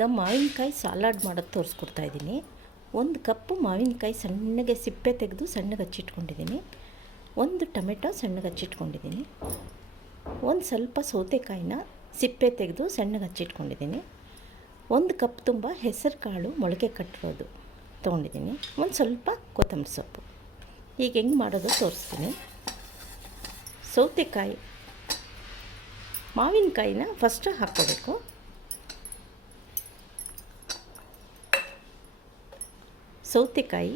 ನಾನೀಗ ಮಾವಿನಕಾಯಿ ಸಲಾಡ್ ಮಾಡೋದು ತೋರಿಸ್ಕೊಡ್ತಾಯಿದ್ದೀನಿ. 1 ಕಪ್ಪು ಮಾವಿನಕಾಯಿ ಸಣ್ಣಗೆ ಸಿಪ್ಪೆ ತೆಗೆದು ಸಣ್ಣಗೆ ಹಚ್ಚಿಟ್ಕೊಂಡಿದ್ದೀನಿ. 1 ಟೊಮೆಟೊ ಸಣ್ಣಗೆ ಹಚ್ಚಿಟ್ಕೊಂಡಿದ್ದೀನಿ. ಒಂದು ಸ್ವಲ್ಪ ಸೌತೆಕಾಯಿನ ಸಿಪ್ಪೆ ತೆಗೆದು ಸಣ್ಣಗೆ ಹಚ್ಚಿಟ್ಕೊಂಡಿದ್ದೀನಿ. 1 ಕಪ್ ತುಂಬ ಹೆಸರು ಕಾಳು ಮೊಳಕೆ ಕಟ್ಟಿರೋದು ತೊಗೊಂಡಿದ್ದೀನಿ. ಒಂದು ಸ್ವಲ್ಪ ಕೊತ್ತಂಬರಿ ಸೊಪ್ಪು. ಈಗ ಹೆಂಗೆ ಮಾಡೋದು ತೋರಿಸ್ತೀನಿ. ಸೌತೆಕಾಯಿ ಮಾವಿನಕಾಯಿನ ಫಸ್ಟ್ ಹಾಕ್ಕೋಬೇಕು. ಸೌತೆಕಾಯಿ,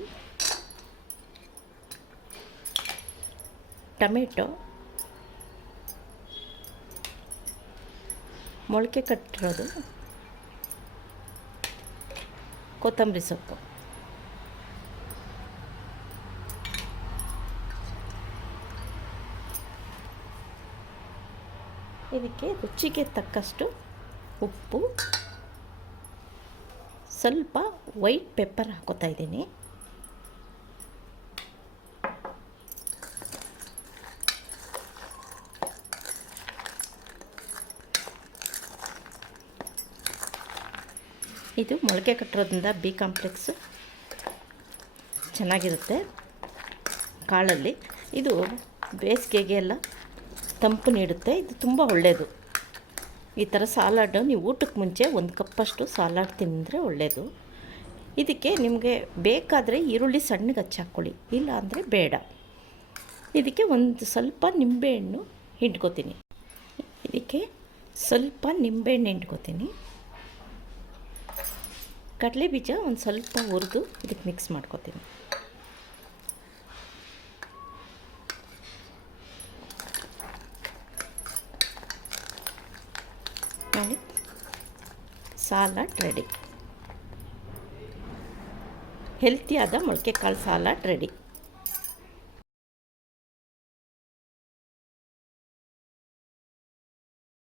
ಟೊಮೆಟೊ, ಮೊಳಕೆ ಕಟ್ಟಿರೋದು, ಕೊತ್ತಂಬರಿ ಸೊಪ್ಪು. ಇದಕ್ಕೆ ರುಚಿಗೆ ತಕ್ಕಷ್ಟು ಉಪ್ಪು, ಸ್ವಲ್ಪ ವೈಟ್ ಪೆಪ್ಪರ್ ಹಾಕೋತಾ ಇದ್ದೀನಿ. ಇದು ಮೊಳಕೆ ಕಟ್ಟಿರೋದ್ರಿಂದ ಬಿ ಕಾಂಪ್ಲೆಕ್ಸ್ ಚೆನ್ನಾಗಿರುತ್ತೆ ಕಾಳಲ್ಲಿ. ಇದು ಬೇಸಿಗೆಗೆ ಎಲ್ಲ ತಂಪು ನೀಡುತ್ತೆ. ಇದು ತುಂಬ ಒಳ್ಳೆಯದು. ಈ ಥರ ಸಲಾಡ್ ನೀವು ಊಟಕ್ಕೆ ಮುಂಚೆ 1 ಕಪ್ಪಷ್ಟು ಸಲಾಡ್ ತಿಂದರೆ ಒಳ್ಳೆಯದು. ಇದಕ್ಕೆ ನಿಮಗೆ ಬೇಕಾದರೆ ಈರುಳ್ಳಿ ಸಣ್ಣಗೆ ಹಚ್ಚಿ ಹಾಕ್ಕೊಳ್ಳಿ, ಇಲ್ಲ ಅಂದರೆ ಬೇಡ. ಇದಕ್ಕೆ ಒಂದು ಸ್ವಲ್ಪ ನಿಂಬೆಹಣ್ಣು ಹಿಂಡ್ಕೊತೀನಿ. ಇದಕ್ಕೆ ಸ್ವಲ್ಪ ನಿಂಬೆಹಣ್ಣು ಹಿಂಡ್ಕೊತೀನಿ. ಕಡಲೆ ಬೀಜ ಒಂದು ಸ್ವಲ್ಪ ಹುರಿದು ಇದಕ್ಕೆ ಮಿಕ್ಸ್ ಮಾಡ್ಕೊತೀನಿ. ನೋಡಿ, ಸಲಾಡ್ ರೆಡಿ. ಹೆಲ್ತಿಯಾದ ಮೊಳಕೆ ಕಾಳು ಸಲಾಡ್ ರೆಡಿ.